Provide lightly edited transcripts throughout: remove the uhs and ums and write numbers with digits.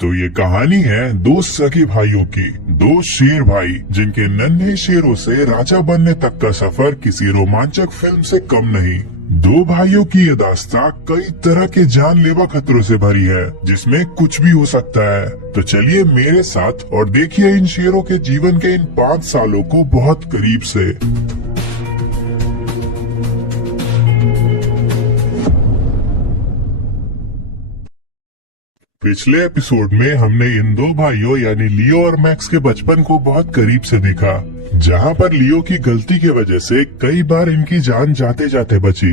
तो ये कहानी है दो सगे भाइयों की। दो शेर भाई जिनके नन्हे शेरों से राजा बनने तक का सफर किसी रोमांचक फिल्म से कम नहीं। दो भाइयों की ये दास्तां कई तरह के जानलेवा खतरों से भरी है, जिसमें कुछ भी हो सकता है। तो चलिए मेरे साथ और देखिए इन शेरों के जीवन के इन 5 सालों को बहुत करीब से। पिछले एपिसोड में हमने इन दो भाइयों यानी लियो और मैक्स के बचपन को बहुत करीब से देखा, जहां पर लियो की गलती की वजह से कई बार इनकी जान जाते जाते बची।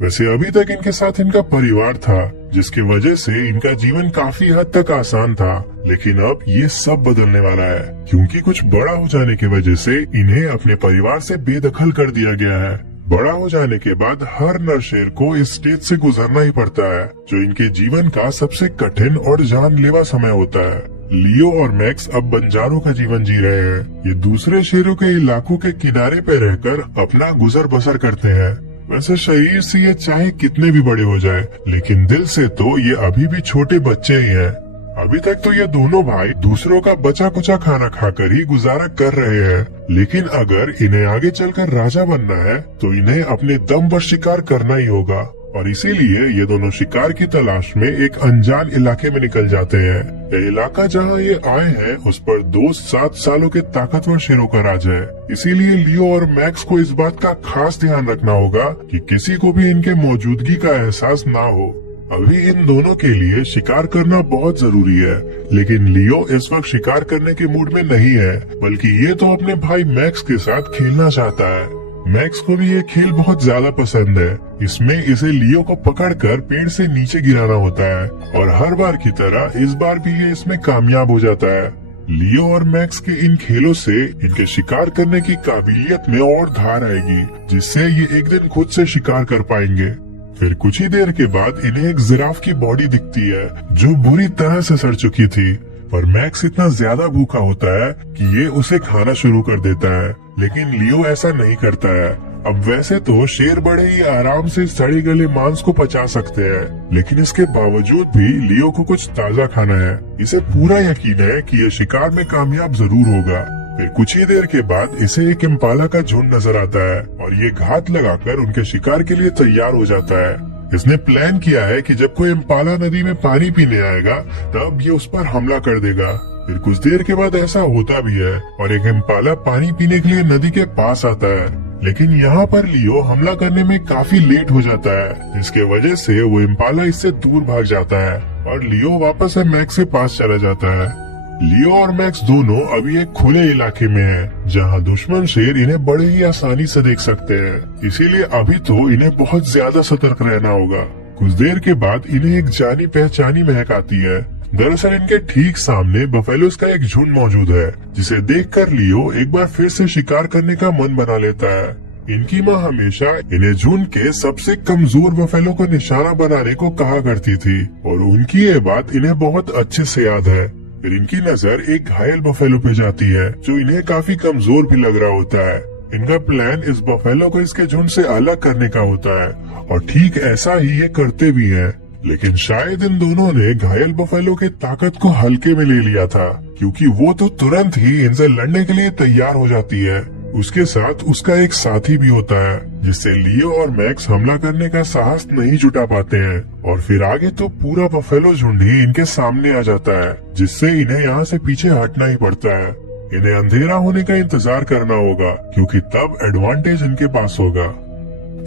वैसे अभी तक इनके साथ इनका परिवार था, जिसकी वजह से इनका जीवन काफी हद तक आसान था। लेकिन अब ये सब बदलने वाला है, क्योंकि कुछ बड़ा हो जाने की वजह से इन्हें अपने परिवार से बेदखल कर दिया गया है। बड़ा हो जाने के बाद हर नर शेर को इस स्टेज से गुजरना ही पड़ता है, जो इनके जीवन का सबसे कठिन और जानलेवा समय होता है। लियो और मैक्स अब बंजारों का जीवन जी रहे हैं। ये दूसरे शेरों के इलाकों के किनारे पे रहकर अपना गुजर बसर करते हैं। वैसे शरीर से ये चाहे कितने भी बड़े हो जाए, लेकिन दिल से तो ये अभी भी छोटे बच्चे ही हैं। अभी तक तो ये दोनों भाई दूसरों का बचा कुचा खाना खाकर ही गुजारा कर रहे हैं, लेकिन अगर इन्हें आगे चलकर राजा बनना है तो इन्हें अपने दम पर शिकार करना ही होगा। और इसीलिए ये दोनों शिकार की तलाश में एक अनजान इलाके में निकल जाते हैं। यह इलाका जहाँ ये आए हैं उस पर 7 सालों के ताकतवर शेरों का राज है। इसीलिए लियो और मैक्स को इस बात का खास ध्यान रखना होगा कि किसी को भी इनके मौजूदगी का एहसास ना हो। अभी इन दोनों के लिए शिकार करना बहुत जरूरी है, लेकिन लियो इस वक्त शिकार करने के मूड में नहीं है, बल्कि ये तो अपने भाई मैक्स के साथ खेलना चाहता है। मैक्स को भी ये खेल बहुत ज्यादा पसंद है। इसमें इसे लियो को पकड़कर पेड़ से नीचे गिराना होता है, और हर बार की तरह इस बार भी ये इसमें कामयाब हो जाता है। लियो और मैक्स के इन खेलों से इनके शिकार करने की काबिलियत में और धार आएगी, जिससे ये एक दिन खुद से शिकार कर पाएंगे। फिर कुछ ही देर के बाद इन्हें एक जिराफ की बॉडी दिखती है, जो बुरी तरह से सड़ चुकी थी। पर मैक्स इतना ज्यादा भूखा होता है कि ये उसे खाना शुरू कर देता है, लेकिन लियो ऐसा नहीं करता है। अब वैसे तो शेर बड़े ही आराम से सड़े गले मांस को पचा सकते हैं, लेकिन इसके बावजूद भी लियो को कुछ ताजा खाना है। इसे पूरा यकीन है कि ये शिकार में कामयाब जरूर होगा। फिर कुछ ही देर के बाद इसे एक इम्पाला का झुंड नजर आता है, और ये घात लगाकर उनके शिकार के लिए तैयार हो जाता है। इसने प्लान किया है कि जब कोई इम्पाला नदी में पानी पीने आएगा तब ये उस पर हमला कर देगा। फिर कुछ देर के बाद ऐसा होता भी है, और एक इम्पाला पानी पीने के लिए नदी के पास आता है। लेकिन यहाँ पर लियो हमला करने में काफी लेट हो जाता है, जिसके वजह से वो इम्पाला इससे दूर भाग जाता है, और लियो वापस से मैक्स के पास चला जाता है। लियो और मैक्स दोनों अभी एक खुले इलाके में हैं, जहां दुश्मन शेर इन्हें बड़े ही आसानी से देख सकते हैं। इसीलिए अभी तो इन्हें बहुत ज्यादा सतर्क रहना होगा। कुछ देर के बाद इन्हें एक जानी पहचानी महक आती है। दरअसल इनके ठीक सामने बफेलोज का एक झुंड मौजूद है, जिसे देखकर लियो एक बार फिर से शिकार करने का मन बना लेता है। इनकी माँ हमेशा इन्हें झुंड के सबसे कमजोर बफेलो को निशाना बनाने को कहा करती थी, और उनकी ये बात इन्हें बहुत अच्छे से याद है। फिर इनकी नजर एक घायल बफेलो पे जाती है, जो इन्हें काफी कमजोर भी लग रहा होता है। इनका प्लान इस बफेलो को इसके झुंड से अलग करने का होता है, और ठीक ऐसा ही ये करते भी हैं। लेकिन शायद इन दोनों ने घायल बफेलो के ताकत को हल्के में ले लिया था, क्योंकि वो तो तुरंत ही इनसे लड़ने के लिए तैयार हो जाती है। उसके साथ उसका एक साथी भी होता है, जिससे लियो और मैक्स हमला करने का साहस नहीं जुटा पाते हैं। और फिर आगे तो पूरा बफेलो झुंड ही इनके सामने आ जाता है, जिससे इन्हें यहाँ से पीछे हटना ही पड़ता है। इन्हें अंधेरा होने का इंतजार करना होगा, क्योंकि तब एडवांटेज इनके पास होगा।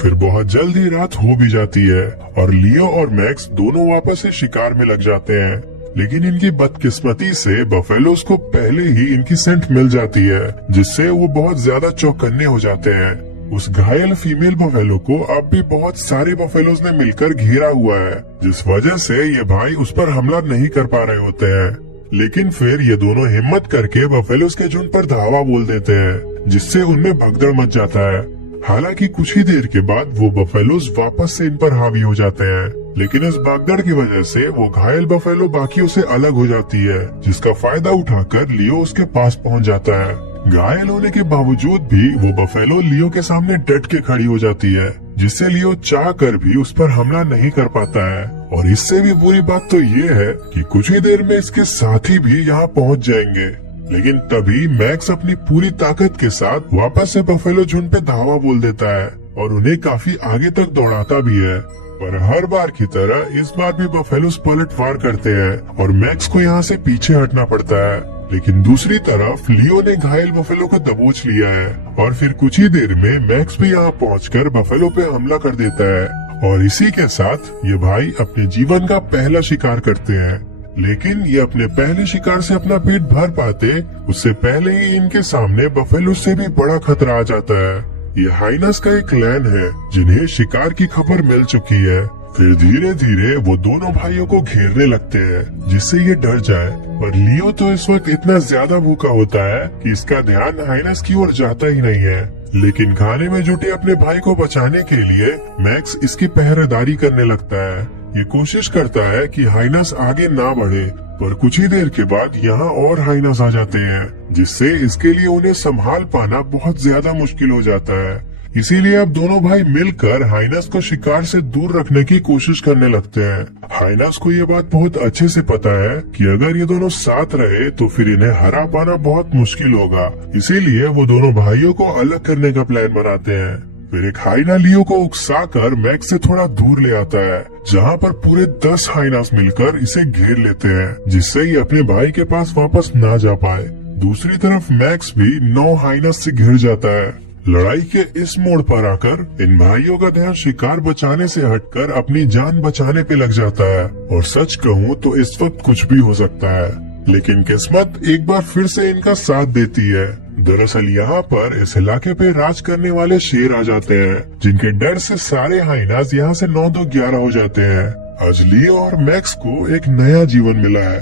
फिर बहुत जल्द ही रात हो भी जाती है, और लियो और मैक्स दोनों वापस से शिकार में लग जाते हैं। लेकिन इनकी बदकिस्मती से बफेलोज को पहले ही इनकी सेंट मिल जाती है, जिससे वो बहुत ज्यादा चौकन्ने हो जाते हैं। उस घायल फीमेल बफेलो को अब भी बहुत सारे बफेलोज ने मिलकर घेरा हुआ है, जिस वजह से ये भाई उस पर हमला नहीं कर पा रहे होते हैं। लेकिन फिर ये दोनों हिम्मत करके बफेलोज के झुंड पर धावा बोल देते हैं, जिससे उनमें भगदड़ मच जाता है। हालांकि कुछ ही देर के बाद वो बफेलोज वापस से इन पर हावी हो जाते हैं, लेकिन इस भागदड़ की वजह से वो घायल बफेलो बाकियों से अलग हो जाती है, जिसका फायदा उठाकर लियो उसके पास पहुंच जाता है। घायल होने के बावजूद भी वो बफेलो लियो के सामने डट के खड़ी हो जाती है, जिससे लियो चाह कर भी उस पर हमला नहीं कर पाता है। और इससे भी बुरी बात तो ये है कि कुछ ही देर में इसके साथी भी यहाँ पहुँच जाएंगे। लेकिन तभी मैक्स अपनी पूरी ताकत के साथ वापस से बफेलो झुंड पे धावा बोल देता है और उन्हें काफी आगे तक दौड़ाता भी है। पर हर बार की तरह इस बार भी बफेलोस पलटवार करते हैं और मैक्स को यहाँ से पीछे हटना पड़ता है। लेकिन दूसरी तरफ लियो ने घायल बफेलो को दबोच लिया है और फिर कुछ ही देर में मैक्स भी यहाँ पहुंचकर बफेलो पे हमला कर देता है और इसी के साथ ये भाई अपने जीवन का पहला शिकार करते हैं। लेकिन ये अपने पहले शिकार से अपना पेट भर पाते उससे पहले ही इनके सामने बफेलो से भी बड़ा खतरा आ जाता है। ये हाइनस का एक क्लैन है जिन्हें शिकार की खबर मिल चुकी है। फिर धीरे धीरे वो दोनों भाइयों को घेरने लगते हैं जिससे ये डर जाए। पर लियो तो इस वक्त इतना ज्यादा भूखा होता है कि इसका ध्यान हाइनस की ओर जाता ही नहीं है। लेकिन खाने में जुटे अपने भाई को बचाने के लिए मैक्स इसकी पहरेदारी करने लगता है। ये कोशिश करता है कि हाइनस आगे ना बढ़े, पर कुछ ही देर के बाद यहाँ और हाइनस आ जाते हैं जिससे इसके लिए उन्हें संभाल पाना बहुत ज्यादा मुश्किल हो जाता है। इसीलिए अब दोनों भाई मिलकर हाइनस को शिकार से दूर रखने की कोशिश करने लगते हैं। हाइनस को ये बात बहुत अच्छे से पता है कि अगर ये दोनों साथ रहे तो फिर इन्हें हरा पाना बहुत मुश्किल होगा। इसीलिए वो दोनों भाइयों को अलग करने का प्लान बनाते हैं। फिर एक हाइना लियो को उकसाकर मैक्स से थोड़ा दूर ले आता है जहाँ पर पूरे 10 हाइनास मिलकर इसे घेर लेते हैं जिससे ये अपने भाई के पास वापस ना जा पाए। दूसरी तरफ मैक्स भी 9 हाइनास से घिर जाता है। लड़ाई के इस मोड़ पर आकर इन भाइयों का ध्यान शिकार बचाने से हटकर अपनी जान बचाने पे लग जाता है। और सच कहूँ तो इस वक्त कुछ भी हो सकता है, लेकिन किस्मत एक बार फिर से इनका साथ देती है। दरअसल यहाँ पर इस इलाके पे राज करने वाले शेर आ जाते हैं जिनके डर से सारे हाइनास यहाँ से 9-2-11 हो जाते हैं। आज लियो और मैक्स को एक नया जीवन मिला है।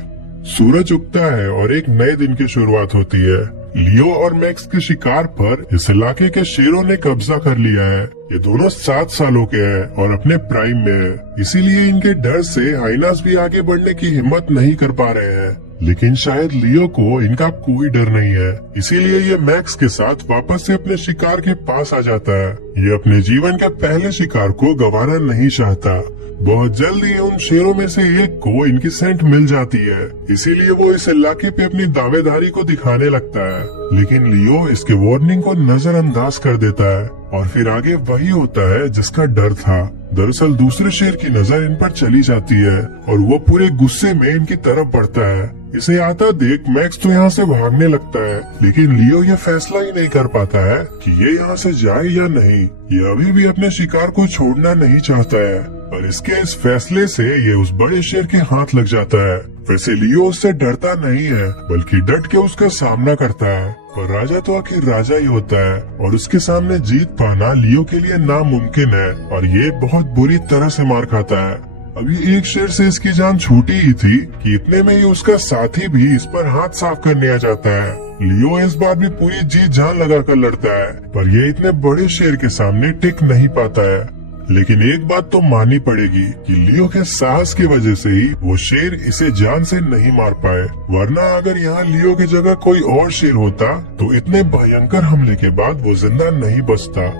सूरज उगता है और एक नए दिन की शुरुआत होती है। लियो और मैक्स के शिकार पर इस इलाके के शेरों ने कब्जा कर लिया है। ये दोनों 7 सालों के हैं और अपने प्राइम में है, इसीलिए इनके डर से हाइनास भी आगे बढ़ने की हिम्मत नहीं कर पा रहे हैं। लेकिन शायद लियो को इनका कोई डर नहीं है, इसीलिए ये मैक्स के साथ वापस से अपने शिकार के पास आ जाता है। ये अपने जीवन के पहले शिकार को गंवाना नहीं चाहता। बहुत जल्द ही उन शेरों में से एक को इनकी सेंट मिल जाती है, इसीलिए वो इस इलाके पे अपनी दावेदारी को दिखाने लगता है। लेकिन लियो इसके वार्निंग को नजरअंदाज कर देता है और फिर आगे वही होता है जिसका डर था। दरअसल दूसरे शेर की नजर इन पर चली जाती है और वो पूरे गुस्से में इनकी तरफ बढ़ता है। इसे आता देख मैक्स तो यहाँ से भागने लगता है, लेकिन लियो ये फैसला ही नहीं कर पाता है कि ये यहाँ से जाए या नहीं। ये अभी भी अपने शिकार को छोड़ना नहीं चाहता है, पर इसके इस फैसले से ये उस बड़े शेर के हाथ लग जाता है। वैसे लियो उससे डरता नहीं है, बल्कि डट के उसका सामना करता है। और राजा तो आखिर राजा ही होता है और उसके सामने जीत पाना लियो के लिए नामुमकिन है और ये बहुत बुरी तरह से मार खाता है। अभी एक शेर से इसकी जान छूटी ही थी कि इतने में ही उसका साथी भी इस पर हाथ साफ करने आ जाता है। लियो इस बार भी पूरी जी जान लगाकर लड़ता है, पर ये इतने बड़े शेर के सामने टिक नहीं पाता है। लेकिन एक बात तो माननी पड़ेगी कि लियो के साहस की वजह से ही वो शेर इसे जान से नहीं मार पाए, वरना अगर यहाँ लियो की जगह कोई और शेर होता तो इतने भयंकर हमले के बाद वो जिंदा नहीं बचता।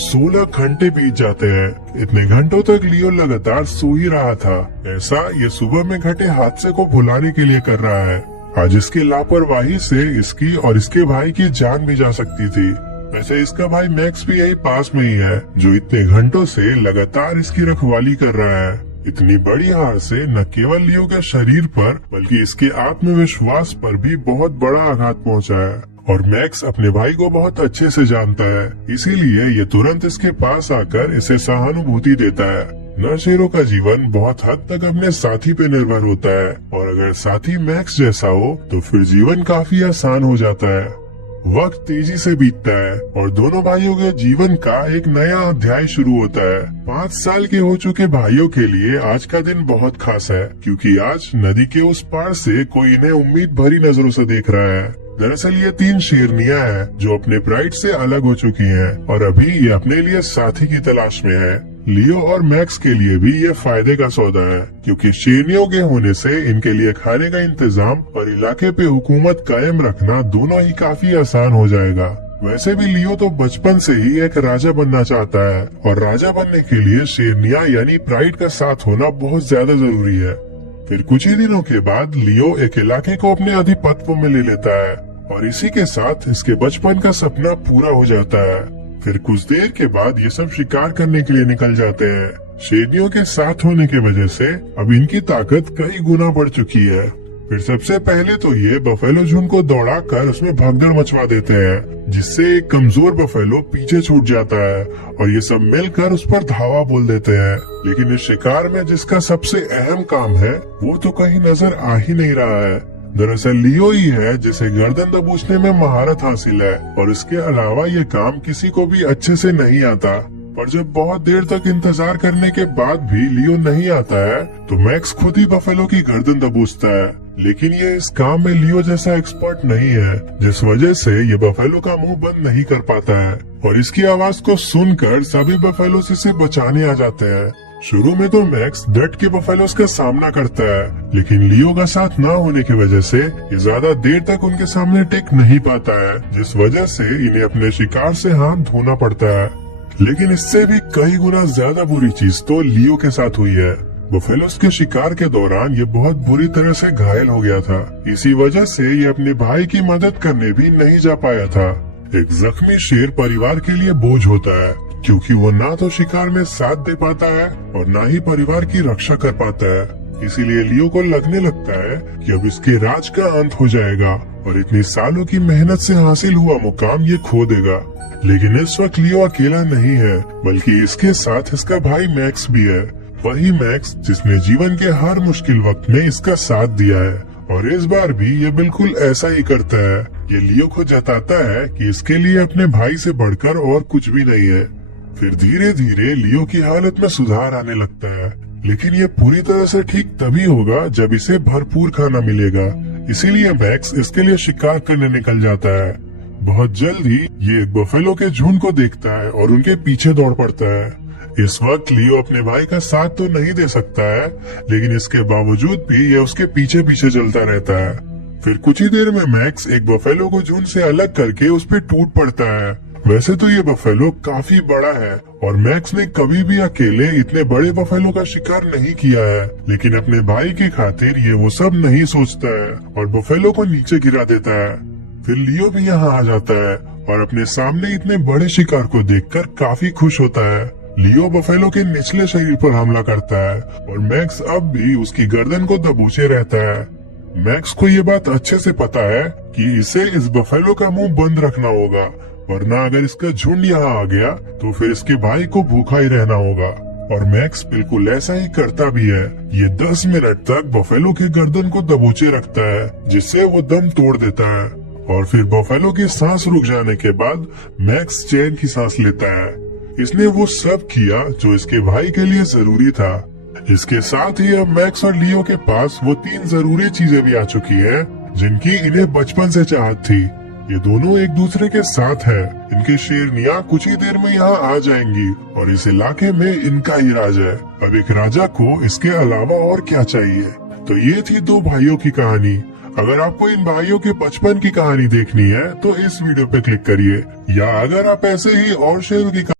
16 घंटे बीत जाते हैं। इतने घंटों तक लियो लगातार सो ही रहा था। ऐसा ये सुबह में घटे हादसे को भुलाने के लिए कर रहा है। आज इसकी लापरवाही से इसकी और इसके भाई की जान भी जा सकती थी। वैसे इसका भाई मैक्स भी यही पास में ही है, जो इतने घंटों से लगातार इसकी रखवाली कर रहा है। इतनी बड़ी हार से न केवल लियो के शरीर पर बल्कि इसके आत्मविश्वास पर भी बहुत बड़ा आघात पहुंचा है। और मैक्स अपने भाई को बहुत अच्छे से जानता है, इसीलिए ये तुरंत इसके पास आकर इसे सहानुभूति देता है। नर शेरों का जीवन बहुत हद तक अपने साथी पे निर्भर होता है, और अगर साथी मैक्स जैसा हो तो फिर जीवन काफी आसान हो जाता है। वक्त तेजी से बीतता है और दोनों भाइयों के जीवन का एक नया अध्याय शुरू होता है। 5 साल के हो चुके भाइयों के लिए आज का दिन बहुत खास है, क्योंकि आज नदी के उस पार से कोई इन्हें उम्मीद भरी नजरों से देख रहा है। दरअसल ये 3 शेरनियां हैं जो अपने प्राइड से अलग हो चुकी हैं और अभी ये अपने लिए साथी की तलाश में है। लियो और मैक्स के लिए भी ये फायदे का सौदा है, क्योंकि शेरनियों के होने से इनके लिए खाने का इंतजाम और इलाके पे हुकूमत कायम रखना दोनों ही काफी आसान हो जाएगा। वैसे भी लियो तो बचपन से ही एक राजा बनना चाहता है और राजा बनने के लिए शेरनिया यानी प्राइड का साथ होना बहुत ज्यादा जरूरी है। फिर कुछ ही दिनों के बाद लियो एक इलाके को अपने आधिपत्य में ले लेता है और इसी के साथ इसके बचपन का सपना पूरा हो जाता है। फिर कुछ देर के बाद ये सब शिकार करने के लिए निकल जाते हैं। शेरनियों के साथ होने की वजह से अब इनकी ताकत कई गुना बढ़ चुकी है। फिर सबसे पहले तो ये बफेलो झुंड को दौड़ा कर उसमें भगदड़ मचवा देते हैं, जिससे एक कमजोर बफेलो पीछे छूट जाता है और ये सब मिलकर उस पर धावा बोल देते हैं। लेकिन इस शिकार में जिसका सबसे अहम काम है वो तो कहीं नजर आ ही नहीं रहा है। दरअसल लियो ही है जिसे गर्दन दबोचने में महारत हासिल है और इसके अलावा ये काम किसी को भी अच्छे से नहीं आता। पर जब बहुत देर तक इंतजार करने के बाद भी लियो नहीं आता है तो मैक्स खुद ही बफेलो की गर्दन दबोचता है। लेकिन ये इस काम में लियो जैसा एक्सपर्ट नहीं है, जिस वजह से ये बफेलो का मुंह बंद नहीं कर पाता है और इसकी आवाज को सुनकर सभी बफेलोस इसे बचाने आ जाते हैं। शुरू में तो मैक्स डट के बफेलोस का सामना करता है, लेकिन लियो का साथ ना होने की वजह से ये ज्यादा देर तक उनके सामने टिक नहीं पाता है, जिस वजह से इन्हें अपने शिकार से हाथ धोना पड़ता है। लेकिन इससे भी कई गुना ज्यादा बुरी चीज तो लियो के साथ हुई है। बफेलोस के शिकार के दौरान ये बहुत बुरी तरह से घायल हो गया था। इसी वजह से ये अपने भाई की मदद करने भी नहीं जा पाया था। एक जख्मी शेर परिवार के लिए बोझ होता है, क्योंकि वो ना तो शिकार में साथ दे पाता है और ना ही परिवार की रक्षा कर पाता है। इसीलिए लियो को लगने लगता है कि अब इसके राज का अंत हो जाएगा और इतनी सालों की मेहनत से हासिल हुआ मुकाम ये खो देगा। लेकिन इस वक्त लियो अकेला नहीं है, बल्कि इसके साथ इसका भाई मैक्स भी है। वही मैक्स जिसने जीवन के हर मुश्किल वक्त में इसका साथ दिया है और इस बार भी ये बिल्कुल ऐसा ही करता है। ये लियो को जताता है कि इसके लिए अपने भाई से बढ़कर और कुछ भी नहीं है। फिर धीरे धीरे लियो की हालत में सुधार आने लगता है, लेकिन ये पूरी तरह से ठीक तभी होगा जब इसे भरपूर खाना मिलेगा। इसीलिए मैक्स इसके लिए शिकार करने निकल जाता है। बहुत जल्द ही ये एक बफेलो के झुंड को देखता है और उनके पीछे दौड़ पड़ता है। इस वक्त लियो अपने भाई का साथ तो नहीं दे सकता है, लेकिन इसके बावजूद भी ये उसके पीछे पीछे चलता रहता है। फिर कुछ ही देर में मैक्स एक बफेलो को झुंड से अलग करके उस पर टूट पड़ता है। वैसे तो ये बफेलो काफी बड़ा है और मैक्स ने कभी भी अकेले इतने बड़े बफेलो का शिकार नहीं किया है, लेकिन अपने भाई की खातिर ये वो सब नहीं सोचता है और बफेलो को नीचे गिरा देता है। फिर लियो भी यहाँ आ जाता है और अपने सामने इतने बड़े शिकार को देखकर काफी खुश होता है। लियो बफेलो के निचले शरीर पर हमला करता है और मैक्स अब भी उसकी गर्दन को दबोचे रहता है। मैक्स को ये बात अच्छे से पता है कि इसे इस बफेलो का मुंह बंद रखना होगा, वरना अगर इसका झुंड यहाँ आ गया तो फिर इसके भाई को भूखा ही रहना होगा। और मैक्स बिल्कुल ऐसा ही करता भी है। ये 10 मिनट तक बफेलो की गर्दन को दबोचे रखता है, जिससे वो दम तोड़ देता है और फिर बफेलो की सांस रुक जाने के बाद मैक्स चैन की सांस लेता है। इसने वो सब किया जो इसके भाई के लिए जरूरी था। इसके साथ ही अब मैक्स और लियो के पास वो 3 जरूरी चीजें भी आ चुकी हैं, जिनकी इन्हें बचपन से चाहत थी। ये दोनों एक दूसरे के साथ हैं। इनकी शेरनियां कुछ ही देर में यहाँ आ जाएंगी और इस इलाके में इनका ही राज है। अब एक राजा को इसके अलावा और क्या चाहिए। तो ये थी 2 भाइयों की कहानी। अगर आपको इन भाइयों के बचपन की कहानी देखनी है तो इस वीडियो पे क्लिक करिए, या अगर आप ऐसे ही और शेरों की